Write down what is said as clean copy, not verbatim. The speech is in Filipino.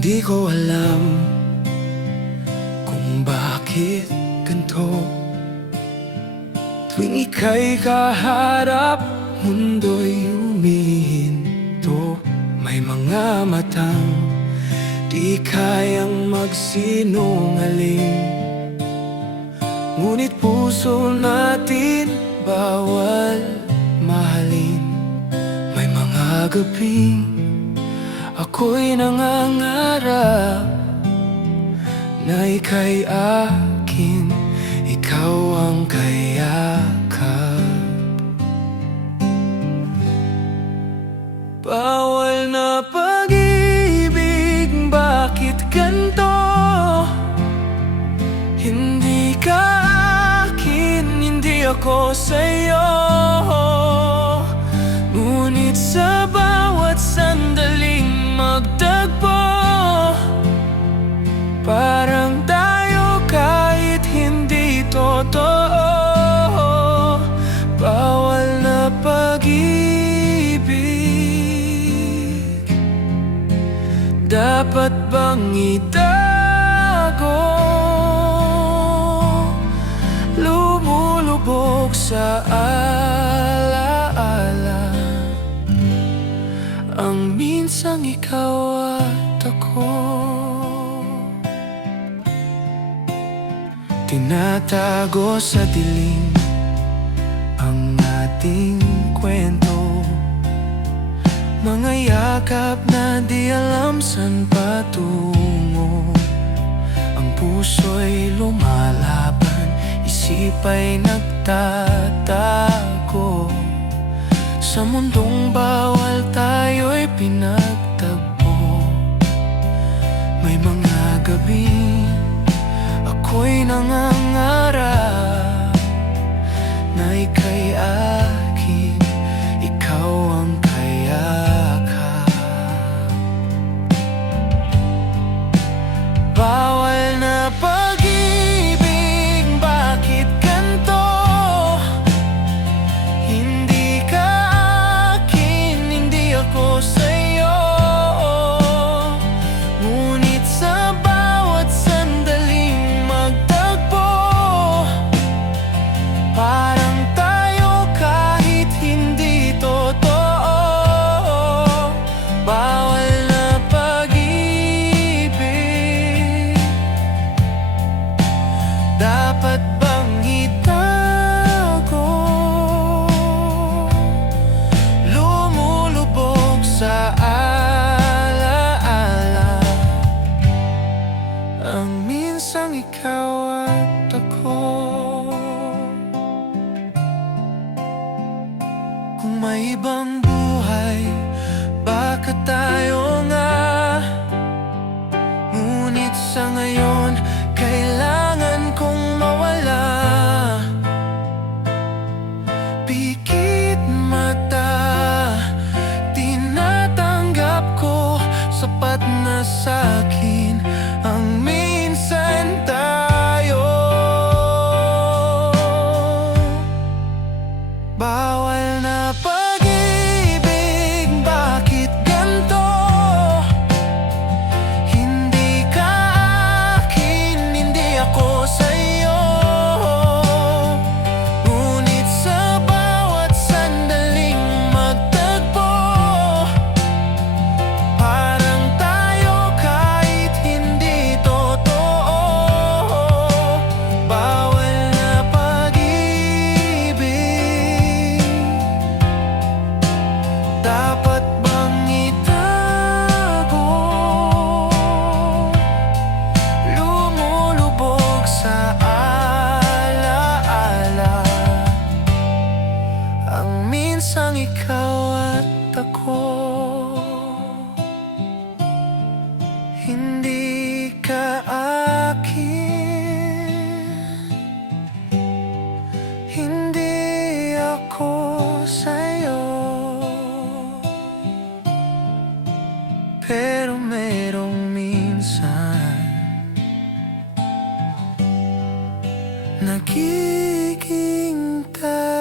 Hindi ko alam kung bakit ganito. Tuwing ika'y kaharap, mundo'y humihinto. May mga matang di kayang magsinungaling, ngunit puso natin bawal mahalin. May mga gabing ako'y nangangarap na ika'y akin, ikaw ang kayakap. Bawal na pag-ibig, bakit ganito? Hindi ka akin, hindi ako sa'yo. Ngunit sa bawat sandaling magtagpo, parang tayo kahit hindi totoo. Bawal na pag-ibig, dapat bang itago? Lumulubog sa alaala ang minsang ikaw at ako. Tinatago sa dilim ang ating kwento, mga yakap na di alam saan patungo. Ang puso'y lumalaban, isip ay nagtatago. Sa mundong bawal tayo'y pinagtagpo. May mga gabi ako'y nangangarap na ika'y akin, ikaw ang kayakap. Bawal na pag-ibig, bakit ganito? Hindi ka akin, hindi ako sa'yo. Ngunit sa bawat sandaling magtagpo, parang tayo kahit hindi totoo. Bawal na pag-ibig, dapat bang itago? Lumulubog sa alaala ang minsang ikaw at ako. Kung may ibang buhay, baka tayo nga. Ngunit sa ngayon, kailangan kong mawala. Pikit mata, tinatanggap ko, sapat na sa'kin ang minsan tayo. Bawal na pag-ibig, bakit ganito? Hindi ka akin, hindi ako sa'yo. Ngunit sa bawat sandaling magtagpo, parang tayo kahit hindi totoo. Bawal na pag-ibig, dapat bang itago? Lumulubog sa alaala ang minsang ikaw at ako. Hindi ka akin, hindi ako sa'yo. Pero merong minsan nagiging tayo.